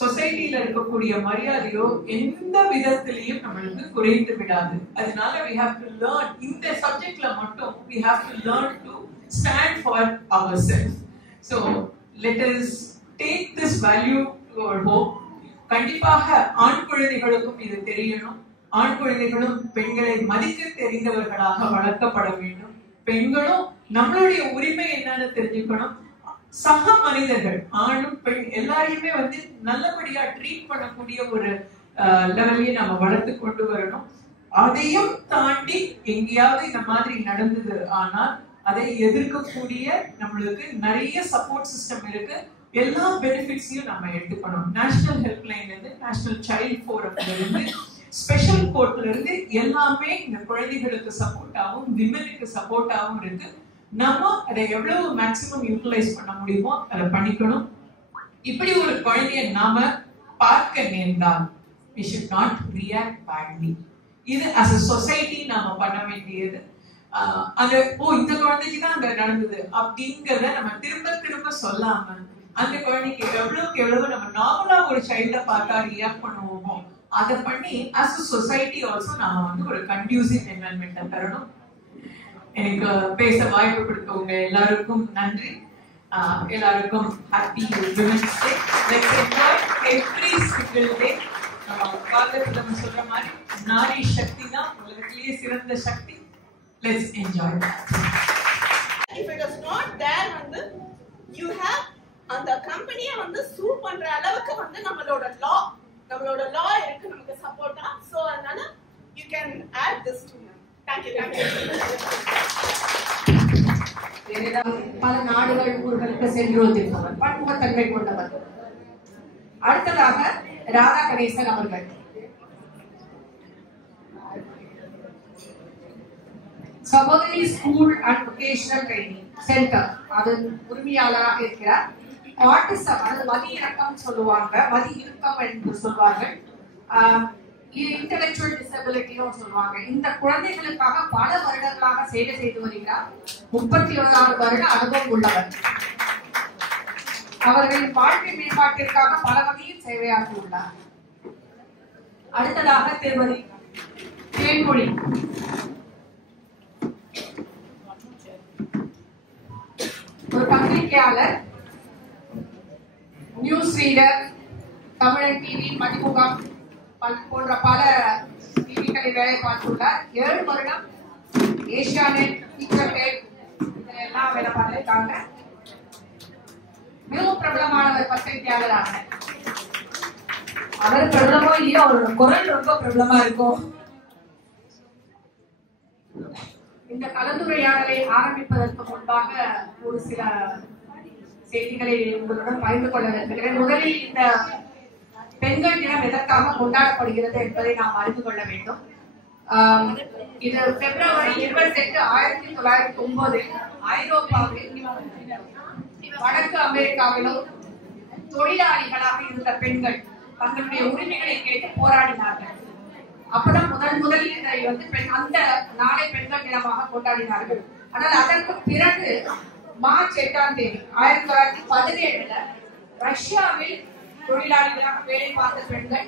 சொசைட்டில இருக்கக்கூடிய மரியாதையோ எந்த விதத்திலையும் நம்மளுக்கு குறைந்து விடாது. அதனால we have to learn, இந்த சப்ஜெக்ட்ல மட்டும் we have to learn to stand for ourselves. So let us take this value to our home. கண்டிப்பாக ஆண் குழந்தைகளுக்கும் இது தெரியணும். ஆண் குழந்தைகளும் பெண்களை மதிக்க தெரிந்தவர்களாக வளர்க்கப்பட வேண்டும். பெண்களும் நம்மளுடைய உரிமை என்னன்னு தெரிஞ்சுக்கணும். சக மனிதர்கள் ஆணும் பெண் எல்லாரையுமே வந்து நல்லபடியா ட்ரீட் பண்ணக்கூடிய ஒரு லெவல்லையே நம்ம வளர்த்து கொண்டு வரணும். அதையும் தாண்டி எங்கேயாவது இந்த மாதிரி நடந்தது ஆனால் அதை எதிர்க்கக்கூடிய நம்மளுக்கு நிறைய சப்போர்ட் சிஸ்டம் இருக்கு. எல்லா பெனிஃபிட்ஸையும் நம்ம எடுத்துக்கணும். நேஷனல் ஹெல்ப்லைன்ல இருந்து, நேஷனல் சைல்ட் ஃபோரம்ல இருந்து, ஸ்பெஷல் கோர்ட்ல இருந்து எல்லாமே இந்த குழந்தைகளுக்கு சப்போர்ட்டாகவும் விமனுக்கு சப்போர்ட்டாகவும் இருக்கு. நம்ம அதை எவ்வளவு மேக்சிமம் யூட்டிலைஸ் பண்ண முடியுமோ அதை பண்ணிக்கணும். இப்படி ஒரு குழந்தைய நாம பார்க்க நேர்ந்தால் we should not react badly. இது as a society நாம பண்ண வேண்டியது. அந்த இந்த குழந்தைக்கு தான் அந்த நடந்தது அப்படிங்கறத நம்ம திரும்ப திரும்ப சொல்லாம அந்த குழந்தைக்கு எவ்வளவுக்கு எவ்வளவு நம்ம நார்மலா ஒரு சைல்ட பார்த்தா ரியாக்ட் பண்ணுவோமோ அதை பண்ணி as a society also நாம வந்து ஒரு கண்டியூசிவ் என்வரன்மெண்ட்டை தரணும். எனக்கு பேச வாய்ப்பு கொடுத்தவங்க எல்லாருக்கும் நன்றி. எல்லாருக்கும் happy women's day. Let's enjoy every single day. பாரத சொல்ற மாதிரி நாரி சக்தி தான் உலகத்திலேயே சிறந்த சக்தி. Let's enjoy that. If it is not there, you have அந்த கம்பெனியை சூ பண்ற அளவுக்கு நம்மளோட law இருக்கு நமக்கு சப்போர்ட்டா. சோ அதனால you can add this to me. Thank you. பல நாடுகள் ஊர்களுக்கு சென்று வந்திருப்பவர், பன்முகத்தன்மை கொண்டவர். அடுத்ததாக ராதா கணேசன் அவர்கள். சகோதரி school and vocational training centre அதன் உரிமையாளராக இருக்கிறார். ஆட்டிசம், அது மதி இறக்கம் சொல்லுவாங்க, மதி இறுக்கம் என்று சொல்வார்கள், இன்டெலெக்சுவல் டிசபிலிட்டியும் சொல்லுவாங்க. இந்த குழந்தைகளுக்காக பல வருடங்களாக சேவை செய்து வருகிறார். 36 வருட அனுபவம் உள்ளவர். அவர்களின் வாழ்க்கை மேம்பாட்டிற்காக பல வகையில் சேவையாற்றியுள்ளார். அடுத்ததாக திருமதி தேன்மொழி. ஒரு பத்திரிகையாளர், நியூஸ் ரீடர், தமிழன் டிவி, மதிமுகம் போன்ற பல டிவிகளில் வேலை பார்த்துள்ளார். 7 வருடம் ஏசியானெட், பிக்சர்டெக் இதெல்லாம் வேலை பார்த்திருக்காங்க. மிகவும் பிரபலமானவர் பத்திரிகையாளராக. அவர் பிரபலமோ இல்லையோ அவரோட குரல் ரொம்ப பிரபலமா இருக்கும். இந்த கலந்துரையாடலை ஆரம்பிப்பதற்கு முன்பாக ஒரு சில செய்திகளை உங்களுடன் பகிர்ந்து கொள்ள விரும்புகிறேன். முதலில் இந்த பெண்கள் தினம் எதற்காக கொண்டாடப்படுகிறது என்பதை நாம் அறிந்து கொள்ள வேண்டும். இது பிப்ரவரி 28, 1909 ஐரோப்பாவில் வடக்கு அமெரிக்காவிலும் தொழிலாளிகளாக இருந்த பெண்கள் தங்களுடைய உரிமைகளை கேட்டு போராடினார்கள். அப்பதான் முதலில் இதை அந்த நாளை பெண்கள் தினமாக கொண்டாடினார்கள். ஆனால் அதற்கு பிறகு மார்ச் 8ஆம் தேதி 1917 ரஷ்யாவில் தொழிலாளிகளாக வேலை பார்த்த பெண்கள்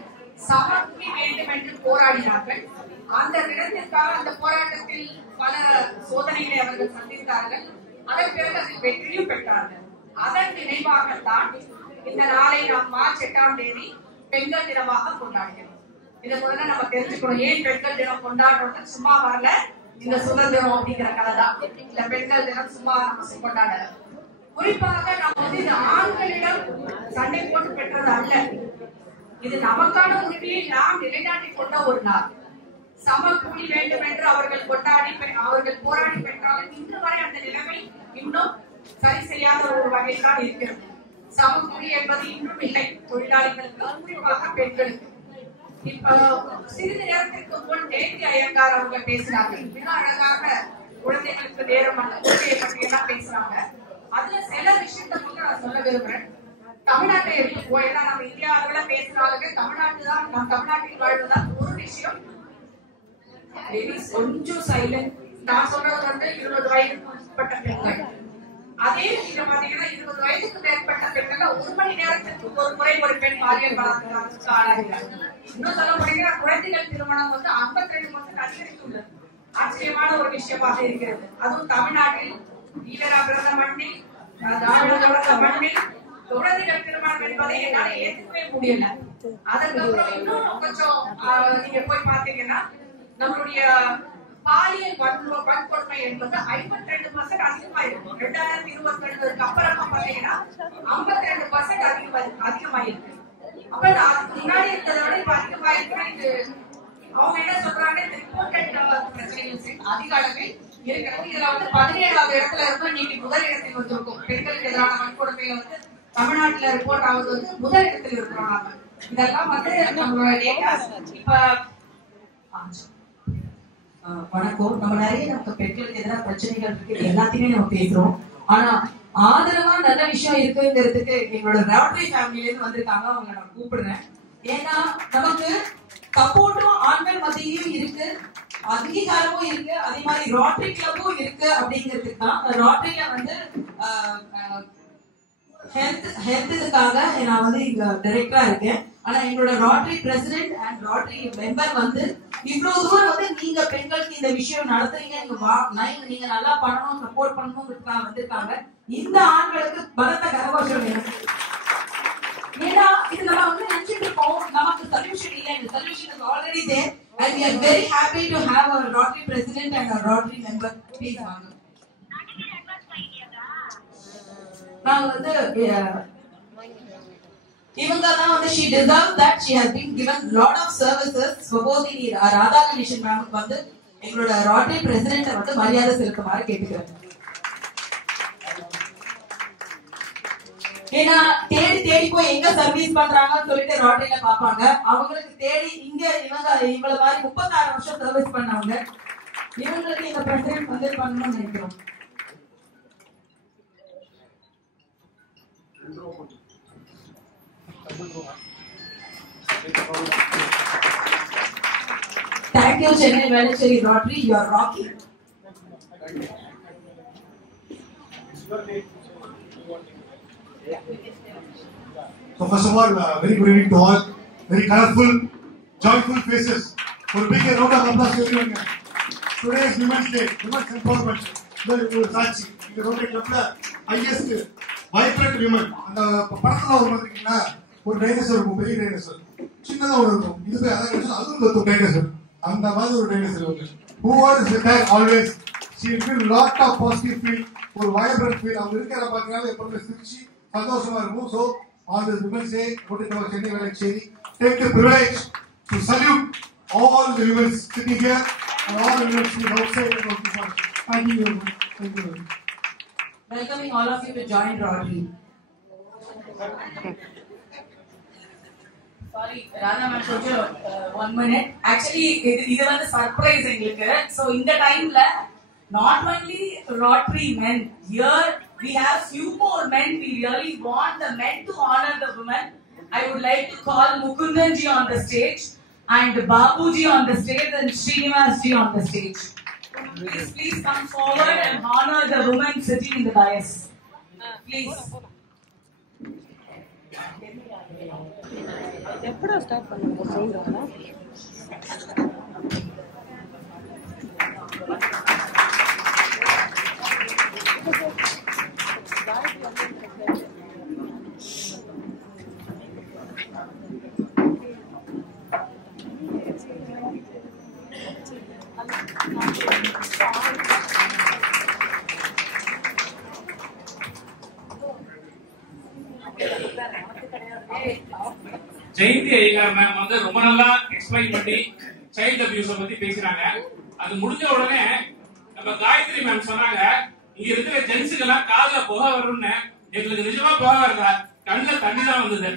சமத்துவம் வேண்டும் என்று போராடினார்கள். அந்த தினத்திற்காக அந்த போராட்டத்தில் பல சோதனைகளை அவர்கள் சந்தித்தார்கள். அதன் பிறகு அதில் வெற்றியும் பெற்றார்கள். அதன் நினைவாகத்தான் இந்த நாளை நாம் மார்ச் 8ஆம் தேதி பெண்கள் தினமாக கொண்டாடுகிறோம். இதை முதல்ல நம்ம தெரிஞ்சுக்கணும். ஏன் பெண்கள் தினம் கொண்டாடுறது? சும்மா வரல, இந்த சுதந்திரம் அப்படிங்கிற கதை தான். இந்த பெண்கள் தினம் சும்மா நம்ம கொண்டாடல. குறிப்பாக நம்ம இது ஆண்களிடம் சண்டை போட்டு பெற்றது அல்ல. இது நமக்கான உரிமையை நாம் நிலைநாட்டிக் கொண்ட ஒரு நாள். சம கூலி வேண்டும் என்று அவர்கள் போராடி பெற்றாலும் இன்று வரை அந்த நிலைமை இன்னும் சரி செய்யாத ஒரு வகையில் தான் இருக்கிறது. சம கூலி என்பது இன்னும் இல்லை தொழிலாளிகளுக்கு, குறிப்பாக பெண்களுக்கு. இப்ப சிறிது நேரத்திற்கு முன் நேத்தி ஐயங்கார் அவர்கள் பேசினார்கள். மிக அழகாக குழந்தைகளுக்கு நேரம் அந்த கொள்கையை பற்றி எல்லாம் பேசுறாங்க. அதுல சில விஷயத்தை மட்டும் நான் சொல்ல விரும்புறேன். தமிழ்நாட்டை ஏன்னா நம்ம இந்தியாவுல பேசினாலுமே தமிழ்நாட்டில் வாழ்வதால் ஒரு விஷயம் கொஞ்சம் சைலண்ட். நான் சொல்றது 20 வயதுக்கு உட்பட்ட பெண்கள். அதே நீங்க பாத்தீங்கன்னா 20 வயதுக்கு மேற்பட்ட பெண்கள் 1 மணி நேரத்துக்கு ஒரு முறை ஒரு பெண் பாலியல் பலாத்காரத்துக்கு ஆளாகிறார். இன்னும் சொல்ல போனீங்கன்னா குழந்தைகள் திருமணம் 52% அதிகரித்துள்ளது. ஆச்சரியமான ஒரு விஷயமாக இருக்கிறது. அதுவும் தமிழ்நாட்டில் ஈழரா பிறந்த மண்ணில், திராவிட மண்ணில் குழந்தைகள் திருமணம் என்பதை என்னால ஏற்றுக்கவே முடியல. அதுக்கப்புறம் இன்னும் கொஞ்சம் நீங்க போய் பாத்தீங்கன்னா நம்மளுடைய பாலியல் வன்கொடுமை என்பது 52% அதிகமா இருக்கும். 2022 அப்புறமா பாத்தீங்கன்னா 52% அதிகமாயிருக்கு. அப்ப அதுக்கு முன்னாடி இருந்ததை விட இப்ப அதிகமாயிருக்கு. இது அவங்க என்ன சொல்றாங்க, ரிப்போர்ட்டட் பிரச்சனைகள் அதிக அளவில் இருக்கிறது. இதுல வந்து 17வது இடத்துல இருந்து நீங்க முதல் இடத்தில் வந்திருக்கும். பெண்களுக்கு எதிரான வன்கொடுமையில வந்து தமிழ்நாட்டுல ரிப்போர்ட் ஆகுது வந்து முதல் இடத்தில் இருக்கிறோம் நாம. இதெல்லாம் வந்து நம்மளோட டேட்டாஸ். இப்ப வணக்கம். நம்ம நிறைய நமக்கு பெண்களுக்கு எதிரான பிரச்சனைகள் இருக்கு, எல்லாத்தையுமே நம்ம பேசுறோம். ஆனா ஆதரவா நல்ல விஷயம் இருக்குங்கிறதுக்கு எங்களோட ராட்ரி ஃபேமிலில இருந்து வந்திருக்காங்க, அவங்க நான் கூப்பிடுறேன். ஏன்னா நமக்கு சப்போர்ட்டும் ஆண்கள் மத்தியிலும் இருக்கு, அங்கீகாரமும் இருக்கு, அதே மாதிரி ராட்ரி கிளப்பும் இருக்கு. அப்படிங்கிறதுக்கு தான் ராட்ரில வந்து ஹெல்த்துக்காக நான் வந்து இங்க டைரக்டரா இருக்கேன். ஆனா எங்களோட Rodri president and Rodri member வந்து இவ்வளவு தூரம் வந்து நீங்க பெண்களுக்கு இந்த விஷயம் நடத்துறீங்க, நீங்க நல்லா பண்ணணும், சப்போர்ட் பண்ணணும்ன்றதுக்காக வந்திருக்காங்க. இந்த ஆண்களுக்கு பலத்த கரகோஷம் வேணும். ஏன்னா இது நம்ம வந்து நினைச்சிட்டு இருக்கோம் நமக்கு சொல்யூஷன் இல்லை. இந்த solution is already there and we are very happy to have our Rotary president and our Rotary member. Please வாங்க. நான் வந்து இவங்க தான் வந்து she deserves that. She has been given lot of services. Subodhini Radhaganesan ma'am வந்து எங்களோட Rotary president வந்து மரியாதை செலுத்துமாறு கேட்டுக்கிறேன். ஏன்னா தேடி தேடி போய் எங்க சர்வீஸ் பண்றாங்கன்னு சொல்லிட்டு ராட்ரில பாப்பாங்க. அவங்களுக்கு தேடி இங்க இவங்கள மாதிரி 36 வருஷம் சர்வீஸ் பண்ணவங்க, இவங்களுக்கு இந்த பிரசிடென்ட் வந்து பண்ணணும்னு நினைக்கிறோம். Thank you, Chennai Velacheri Rotary. You are rocking. So first of all, very good evening to all. Very colorful, joyful faces. For a big round of applause to everyone. Today is Women's Day, Women's Empowerment. Sachi, இந்த rotary கிளப்ல highest vibrant women. அந்த படத்துல ஒரு பாத்தீங்கன்னா ஒரு dinosaur இருக்கும், பெரிய dinosaur, சின்னதா ஒரு இருக்கும். இது போய் அதான் டைனோசர், அதுவும் ஒரு டைனோசர். அந்த மாதிரி ஒரு டைனோசர் வந்து who was with her always. She feel lot of positive feel, ஒரு vibrant feel. அவங்க இருக்கிறத பாத்தீங்கன்னா எப்பவுமே சிரிச்சு சந்தோஷமா இருக்கும். So on this Women's Day, Rotary Club of Chennai Velacheri take the privilege to salute all the women sitting here and all the women sitting outside and outside. Thank you very much. Thank you very much. Welcoming all of you to join Rotary. Sorry, Radha ma'am, told you 1 minute. Actually, இது வந்து surprise எங்களுக்கு. So இந்த டைம்ல not only Rotary men, here we have few more men. We really want the men to honor the women. I would like to call Mukundan ji on the stage and Babu ji on the stage and Srinivas ji on the stage. Please come forward and honor the women sitting in the dais. Please. எப்படா start பண்ணுங்க சொல்றீங்களா? Jayanthi Iyengar ma'am வந்து ரொம்ப நல்லா explain பண்ணி child abuse பத்தி பேசினாங்க. அது முடிஞ்ச உடனே நம்ம காயத்ரி மேம் சொன்னாங்க, இங்க இருக்கிற ஜென்ஸுக்கு எல்லாம் காதுல புகை வரும்னு. எங்களுக்கு நிஜமா புகை வருதா? கண்ணுல தண்ணி தான் வந்தது.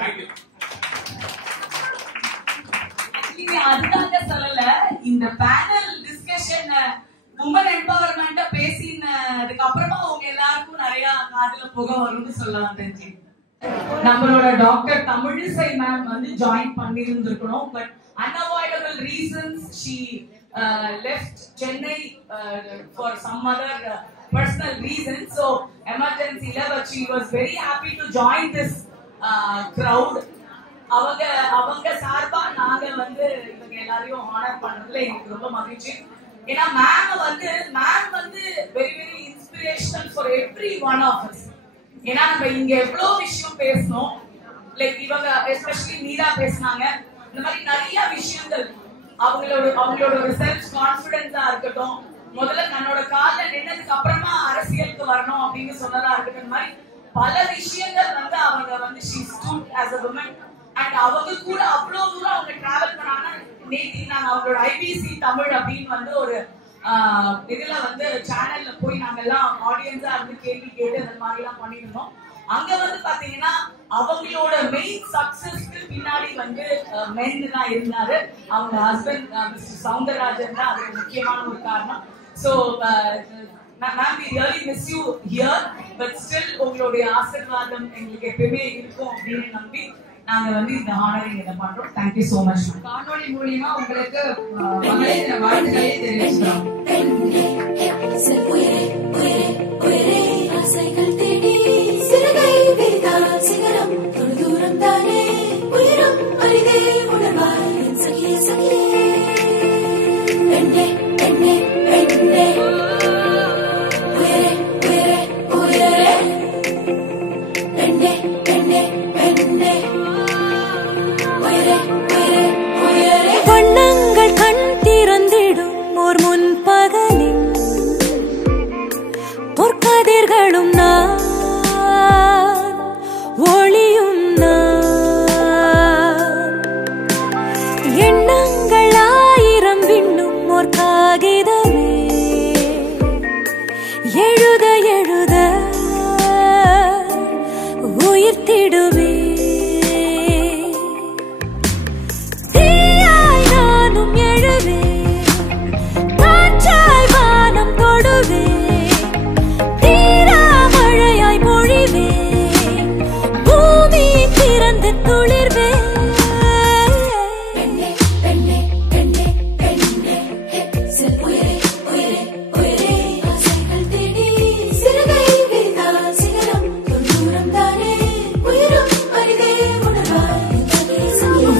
தேங்க்யூ. அதுக்காக சொல்லல, இந்த பேனல் டிஸ்கஷன் உமன் எம்பவர்மெண்ட் பேசினதுக்கு அப்புறமா உங்க எல்லாருக்கும் நிறைய காதுல புகை வரும்னு சொல்லலாம். தெரிஞ்சு நம்மளோட டாக்டர் தமிழிசை மேம் வந்து ஜாயின் பண்ணியிருந்திருக்கணும். But unavoidable reasons she left Chennai for some other personal reasons. So emergency but she was very happy to join this crowd. அவங்க சார்பா நாங்க வந்து இவங்க எல்லாரையும் ஆனர் பண்றதுல எனக்கு ரொம்ப மகிழ்ச்சி. ஏன்னா மேம் வந்து very very inspirational for every one of us. ஏன்னா நம்ம இங்க எவ்வளவு விஷயம் பேசணும், லைக் இவங்க எஸ்பெஷலி மீரா பேசினாங்க. இந்த மாதிரி நிறைய விஷயங்கள் அவங்களோட ஒரு செல்ஃப் கான்பிடன்ஸா இருக்கட்டும், முதல்ல தன்னோட கால நின்னதுக்கு அப்புறமா அரசியலுக்கு வரணும் அப்படின்னு சொன்னதா இருக்கட்டும், இந்த மாதிரி பல விஷயங்கள் வந்து அவங்க வந்து she stood as a woman and அவங்க கூட அவ்வளவு தூரம் அவங்க டிராவல் பண்ணாங்கன்னா நேற்று நாங்க அவங்களோட IBC தமிழ் அப்படின்னு வந்து ஒரு இதுல வந்து சேனல்ல போய் நாங்க எல்லாம் ஆடியன்ஸா இருந்து கேள்வி கேட்டு அந்த மாதிரி எல்லாம் பண்ணிருந்தோம். அங்க வந்து பாத்தீங்கன்னா அவங்களோட மெயின் சக்சஸ்க்கு பின்னாடி வந்து மென் தான் இருந்தாரு. அவங்க ஹஸ்பண்ட் மிஸ்டர் சவுந்தரராஜன் தான் அதுக்கு முக்கியமான ஒரு காரணம். So ma'am, we really miss you here, but still உங்களுடைய ஆசீர்வாதம் எங்களுக்கு எப்பவுமே இருக்கும் அப்படின்னு நம்பி நாங்க வந்து இந்த ஹானரிங் இதை பண்றோம். Thank you so much. காணொளி மூலியமா உங்களுக்கு வாழ்த்துக்களை தெரிவிக்கிறோம். வண்ணங்கள் கண் திறந்திடும் ஓர் முன்பகலில் பொற்கதிர்களும் நான் ஒளியும் நான் எண்ணங்கள் ஆயிரம் விண்ணும் ஓர் காகிதமே எழுத எழுத உயிர்த்திடுவே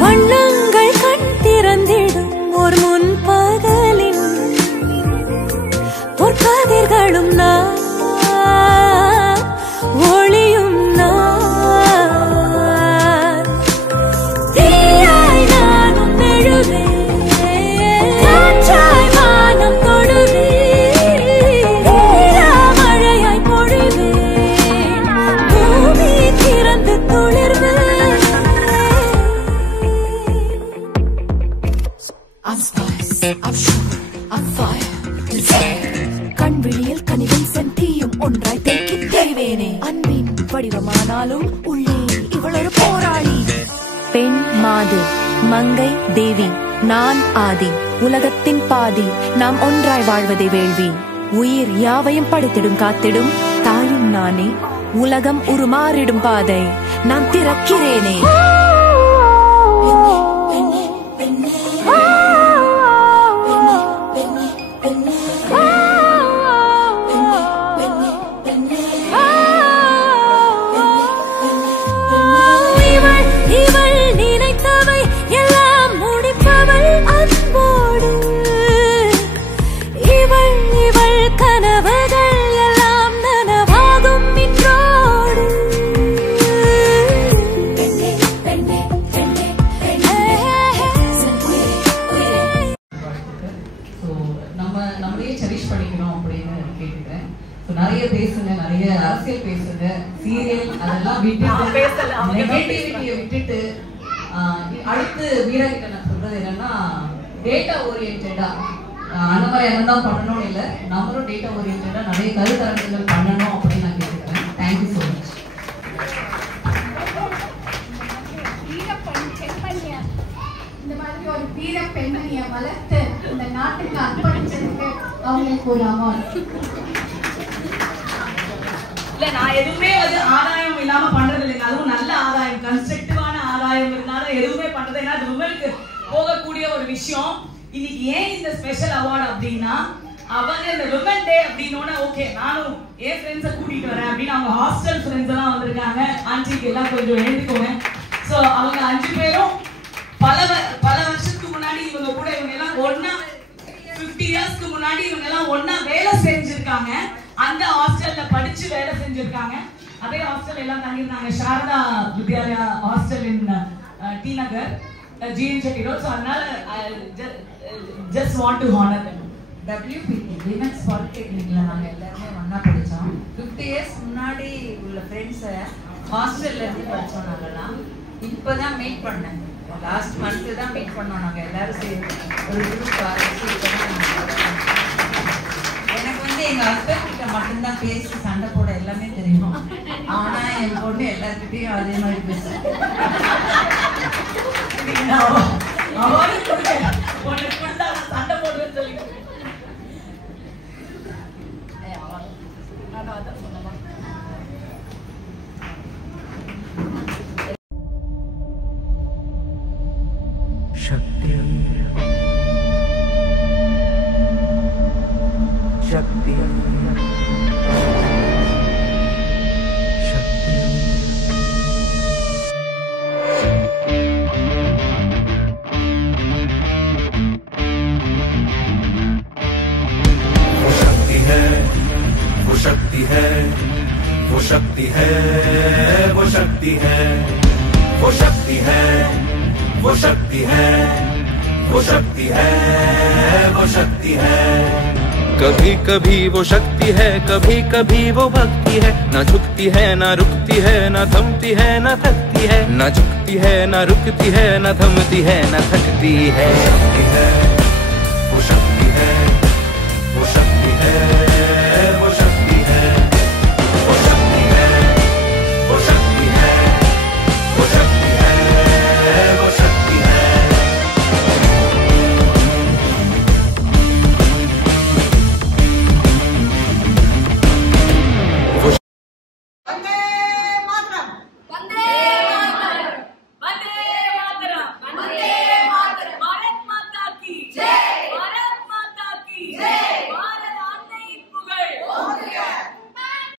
வண்ணங்கள் கண் திறந்திடும் ஒரு முன்பகலில் பொற்கதிர்களும் நான் ஒளியும் நான் தீயாய் நானும் எழுவேன் காற்றாய் வானம் தொடுவேன் மழையாய் பொழிவேன் பூமி திறந்து துளிர்வேன். I'm spice, I'm sugar, I'm fire, desire. கண்விழியில் கனிவும் செந்தியும் ஒன்றாய் தேக்கி தேய்வேனே அன்பின் வடிவமானாலும் உள்ளே இவள் ஒரு போராளி. பெண் மாது மங்கை தேவி நான் ஆதி உலகத்தின் பாதி நாம் ஒன்றாய் வாழ்வதை வேள்வி உயிர் யாவையும் படைத்திடும் காத்திடும் தாயும் நானே உலகம் உருமாறிடும் பாதை நான் திறக்கிறேனே. நிறைய பேசுங்க, நிறைய அரசியல் பேசுங்க, சீரியல் அதெல்லாம் விட்டுட்டு அடுத்து வீரகிட்ட நான் சொல்றது என்னன்னா டேட்டா ஓரியன்டா அந்த மாதிரி என்னதான் பண்ணணும்னு இல்லை, நம்மளும் டேட்டா ஓரியன்டா நிறைய கருத்தரங்குகள் பண்ணணும் அப்படின்னு நான் கேட்டுக்கிறேன். Thank you so much. இந்த மாதிரி ஒரு வீர பெண்மணியை வளர்த்து இந்த நாட்டுக்கு அர்ப்பணிச்சதுக்கு அவங்களுக்கு ஒரு அவார்டு. இல்ல நான் எதுவுமே வந்து ஆதாயம் இல்லாம பண்றது இல்லைங்க, அதுவும் நல்ல ஆதாயம் கன்ஸ்ட்ரக்டிவான ஆதாயம் இருந்தாலும் எதுவுமே பண்றது. ஏன்னா அது விமனுக்கு போகக்கூடிய ஒரு விஷயம். இன்னைக்கு ஏன் இந்த ஸ்பெஷல் அவார்டு அப்படின்னா அவங்க இந்த விமன் டே அப்படின்னு ஓகே நானும் என் ஃப்ரெண்ட்ஸை கூட்டிட்டு வரேன் அப்படின்னு அவங்க ஹாஸ்டல் ஃப்ரெண்ட்ஸ் எல்லாம் வந்திருக்காங்க. ஆன்டிக்கு எல்லாம் கொஞ்சம் எழுதிக்கோங்க. ஸோ அவங்க 5 பேரும் பல வருஷத்துக்கு முன்னாடி இவங்க கூட இவங்க எல்லாம் ஒன்னா 50 இயர்ஸ்க்கு முன்னாடி இவங்க எல்லாம் ஒன்னா வேலை செஞ்சிருக்காங்க. அந்த ஹாஸ்டல்ல படிச்சு வேலை செஞ்சிருக்காங்க. அதே ஹாஸ்டல் எல்லாம் தங்கியிருந்தாங்க. Sarada Vidyalaya hostel in T Nagar GN Road. So அதனால just want to honor them. WPT women's பாலிடெக்னிக்ல நாங்க எல்லாருமே ஒண்ணா படிச்சோம். 50 இயர்ஸ் முன்னாடி உள்ள ஃப்ரெண்ட்ஸ் ஹாஸ்டல்ல இருந்து படிச்சோம். நாங்கெல்லாம் இப்பதான் மீட் பண்ணேன். லாஸ்ட் மந்த் தான் மீட் பண்ணோம் நாங்க எல்லாரும் சேர்ந்து ஒரு குரூப் ஆரம்பிச்சு. எனக்கு வந்து எங்க ஹஸ்பண்ட் கிட்ட மட்டும்தான் பேசி சண்டை போட எல்லாமே தெரியும். ஆனா என் பொண்ணு எல்லாத்துக்கிட்டையும் அதே மாதிரி பேசுறேன். சண்டை போடுன்னு சொல்லி शक्ति शक्ति शक्ति वो शक्ति है वो शक्ति है वो शक्ति है वो शक्ति है वो शक्ति है वो शक्ति है वो शक्ति है वो शक्ति है कभी कभी वो शक्ति है कभी कभी वो भक्ति है न झुकती है न रुकती है न थमती है न थकती है न झुकती है न रुकती है न थमती है न थकती है शक्ति है